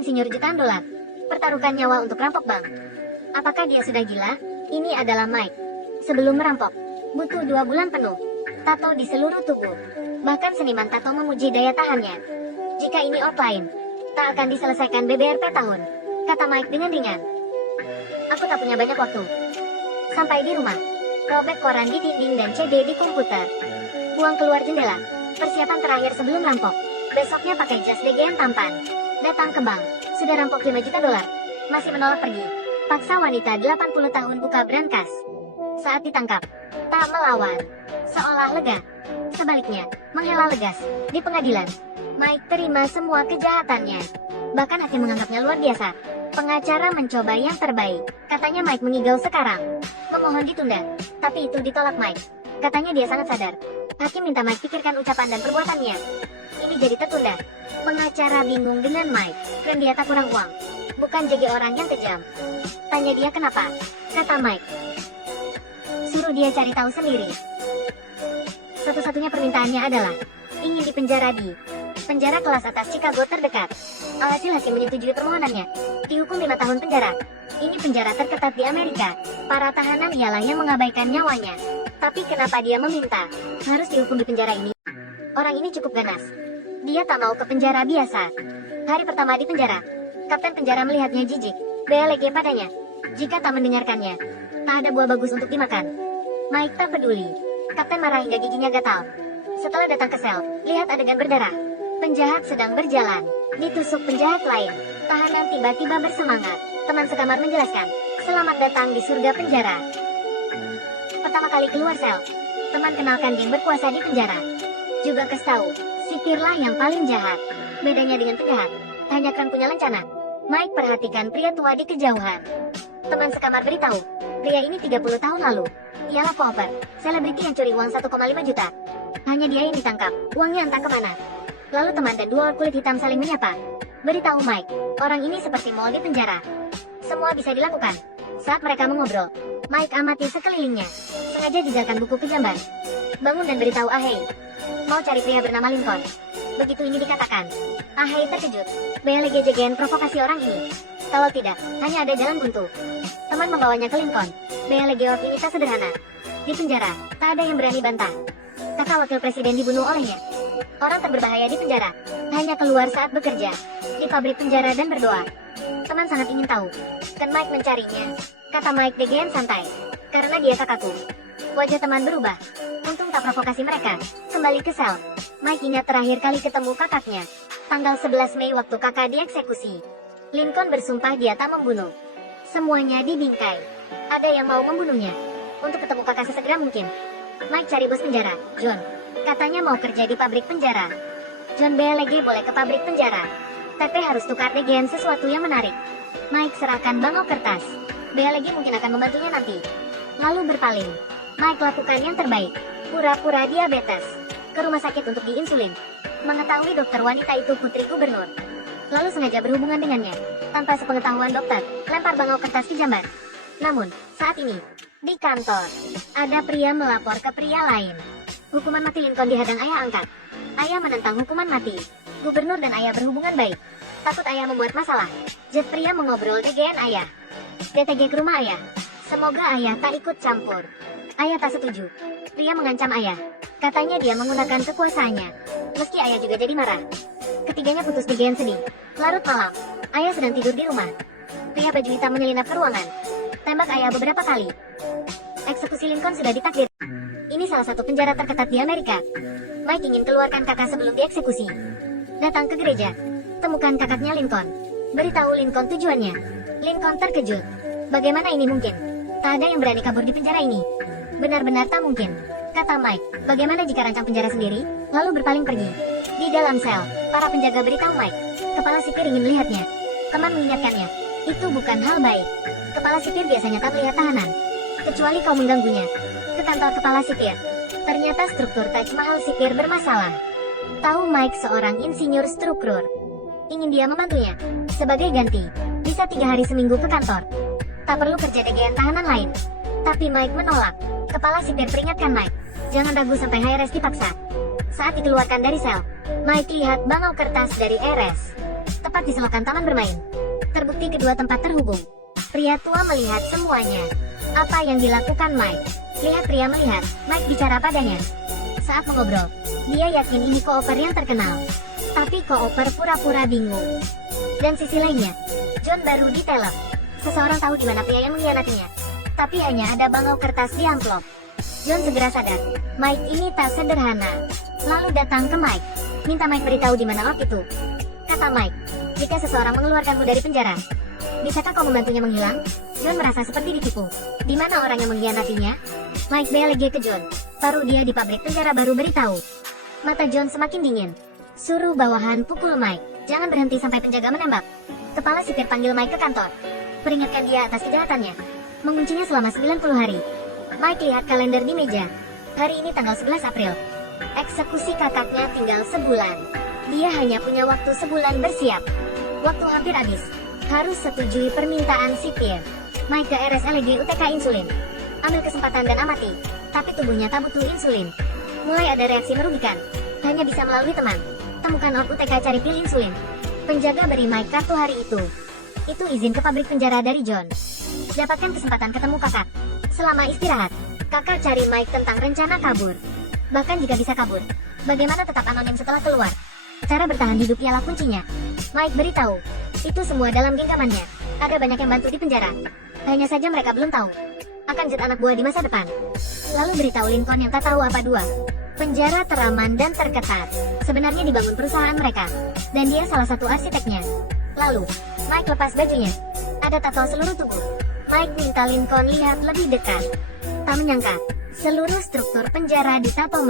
insinyur jutaan dolar. Pertaruhkan nyawa untuk rampok bank. Apakah dia sudah gila? Ini adalah Mike. Sebelum merampok, butuh 2 bulan penuh. Tato di seluruh tubuh. Bahkan seniman tato memuji daya tahannya. Jika ini outline, tak akan diselesaikan BBRP tahun, kata Mike dengan ringan. Aku tak punya banyak waktu. Sampai di rumah, robek koran di dinding dan CD di komputer. Buang keluar jendela. Persiapan terakhir sebelum rampok. Besoknya pakai jas DGN tampan. Datang ke bank. Sudah rampok 5 juta dolar. Masih menolak pergi. Paksa wanita 80 tahun buka brankas. Saat ditangkap, tak melawan. Seolah lega. Sebaliknya, menghela legas. Di pengadilan, Mike terima semua kejahatannya. Bahkan hakim menganggapnya luar biasa. Pengacara mencoba yang terbaik. Katanya Mike mengigau sekarang. Memohon ditunda. Tapi itu ditolak Mike. Katanya dia sangat sadar. Hakim minta Mike pikirkan ucapan dan perbuatannya. Ini jadi tertunda. Pengacara bingung dengan Mike. Dan dia tak kurang uang. Bukan jadi orang yang kejam. Tanya dia kenapa. Kata Mike. Suruh dia cari tahu sendiri. Satu-satunya permintaannya adalah ingin dipenjara di penjara kelas atas Chicago terdekat. Alhasil hakim menyetujui permohonannya. Dihukum 5 tahun penjara. Ini penjara terketat di Amerika. Para tahanan ialah yang mengabaikan nyawanya. Tapi kenapa dia meminta harus dihukum di penjara ini? Orang ini cukup ganas. Dia tak mau ke penjara biasa. Hari pertama di penjara, kapten penjara melihatnya jijik. BLG padanya. Jika tak mendengarkannya, tak ada buah bagus untuk dimakan. Mike tak peduli. Kapten marah hingga giginya gatal. Setelah datang ke sel, lihat adegan berdarah. Penjahat sedang berjalan. Ditusuk penjahat lain. Tahanan tiba-tiba bersemangat. Teman sekamar menjelaskan, selamat datang di surga penjara. Pertama kali keluar sel, teman kenalkan geng berkuasa di penjara. Juga tahu, sipirlah yang paling jahat. Bedanya dengan penjahat, hanya kan punya lencana. Mike perhatikan pria tua di kejauhan. Teman sekamar beritahu, pria ini 30 tahun lalu. Ialah Popper, selebriti yang curi uang 1,5 juta. Hanya dia yang ditangkap, uangnya entah kemana. Lalu teman dan 2 orang kulit hitam saling menyapa. Beritahu Mike, orang ini seperti mal di penjara. Semua bisa dilakukan. Saat mereka mengobrol, Mike amati sekelilingnya. Sengaja jajalkan buku kejamban. Bangun dan beritahu Ahei. Mau cari pria bernama Lincoln. Begitu ini dikatakan, Ahei terkejut. BLGJGN provokasi orang ini. Kalau tidak, hanya ada jalan buntu. Teman membawanya ke Lincoln. BLG ini tak sederhana. Di penjara, tak ada yang berani bantah. Kakak wakil presiden dibunuh olehnya. Orang terberbahaya di penjara. Hanya keluar saat bekerja. Di pabrik penjara dan berdoa. Teman sangat ingin tahu. Kan Mike mencarinya. Kata Mike DGN santai. Karena dia kakakku. Wajah teman berubah. Untung tak provokasi mereka. Kembali ke sel. Mike ingat terakhir kali ketemu kakaknya. Tanggal 11 Mei waktu kakak dieksekusi. Lincoln bersumpah dia tak membunuh. Semuanya dibingkai. Ada yang mau membunuhnya. Untuk ketemu kakak sesegera mungkin. Mike cari bos penjara, John. Katanya mau kerja di pabrik penjara. John BLG boleh ke pabrik penjara. Tapi harus tukar DGN sesuatu yang menarik. Mike serahkan bangau kertas. BLG mungkin akan membantunya nanti. Lalu berpaling. Mike lakukan yang terbaik. Pura-pura diabetes. Ke rumah sakit untuk diinsulin. Mengetahui dokter wanita itu putri gubernur. Lalu sengaja berhubungan dengannya. Tanpa sepengetahuan dokter, lempar bangau kertas ke jamban. Namun, saat ini, di kantor, ada pria melapor ke pria lain. Hukuman mati Lincoln dihadang ayah angkat. Ayah menentang hukuman mati. Gubernur dan ayah berhubungan baik. Takut ayah membuat masalah. Jet pria mengobrol DGN ayah. DTG ke rumah ayah. Semoga ayah tak ikut campur. Ayah tak setuju. Pria mengancam ayah. Katanya dia menggunakan kekuasaannya. Meski ayah juga jadi marah. Ketiganya putus DGN sedih. Larut malam. Ayah sedang tidur di rumah. Pria baju hitam menyelinap ke ruangan. Tembak ayah beberapa kali. Eksekusi Lincoln sudah ditakdir. Ini salah satu penjara terketat di Amerika. Mike ingin keluarkan kakak sebelum dieksekusi. Datang ke gereja. Temukan kakaknya Lincoln. Beritahu Lincoln tujuannya. Lincoln terkejut. Bagaimana ini mungkin? Tak ada yang berani kabur di penjara ini. Benar-benar tak mungkin. Kata Mike, bagaimana jika rancang penjara sendiri, lalu berpaling pergi. Di dalam sel, para penjaga beritahu Mike. Kepala sipir ingin melihatnya. Teman mengingatkannya. Itu bukan hal baik. Kepala sipir biasanya tak melihat tahanan. Kecuali kau mengganggunya. Ke kantor kepala sipir. Ternyata struktur Taj Mahal sipir bermasalah. Tahu Mike seorang insinyur struktur. Ingin dia membantunya. Sebagai ganti, bisa 3 hari seminggu ke kantor. Tak perlu kerja DGN tahanan lain. Tapi Mike menolak. Kepala sipir peringatkan Mike. Jangan ragu sampai HRS dipaksa. Saat dikeluarkan dari sel, Mike lihat bangau kertas dari RS. tepat di selokan taman bermain. Terbukti kedua tempat terhubung. Pria tua melihat semuanya. Apa yang dilakukan Mike? Lihat pria melihat, Mike bicara padanya. Saat mengobrol, dia yakin ini kooper yang terkenal. Tapi kooper pura-pura bingung. Dan sisi lainnya, John baru ditelep. Seseorang tahu di mana pria yang mengkhianatinya. Tapi hanya ada bangau kertas di amplop. John segera sadar, Mike ini tak sederhana. Lalu datang ke Mike, minta Mike beritahu di mana orb itu. Kata Mike, jika seseorang mengeluarkanmu dari penjara, bisakah kau membantunya menghilang? John merasa seperti ditipu. Di mana orang yang mengkhianatinya? Mike BLG ke John. Taruh dia di pabrik penjara baru beritahu. Mata John semakin dingin. Suruh bawahan pukul Mike. Jangan berhenti sampai penjaga menembak. Kepala sipir panggil Mike ke kantor. Peringatkan dia atas kejahatannya. Menguncinya selama 90 hari. Mike lihat kalender di meja. Hari ini tanggal 11 April. Eksekusi kakaknya tinggal sebulan. Dia hanya punya waktu sebulan bersiap. Waktu hampir habis. Harus setujui permintaan sipir. Mike ke RSLG UTK insulin. Ambil kesempatan dan amati. Tapi tubuhnya tak butuh insulin. Mulai ada reaksi merugikan. Hanya bisa melalui teman. Temukan orb UTK cari pil insulin. Penjaga beri Mike kartu hari itu. Itu izin ke pabrik penjara dari John. Dapatkan kesempatan ketemu kakak. Selama istirahat, kakak cari Mike tentang rencana kabur. Bahkan jika bisa kabur, bagaimana tetap anonim setelah keluar? Cara bertahan hidup ialah kuncinya. Mike beritahu, itu semua dalam genggamannya. Ada banyak yang bantu di penjara. Hanya saja mereka belum tahu akan jet anak buah di masa depan. Lalu beritahu Lincoln yang tak tahu apa dua. Penjara teraman dan terketat. Sebenarnya dibangun perusahaan mereka. Dan dia salah satu arsiteknya. Lalu, Mike lepas bajunya. Ada tato seluruh tubuh. Mike minta Lincoln lihat lebih dekat. Tak menyangka, seluruh struktur penjara ditato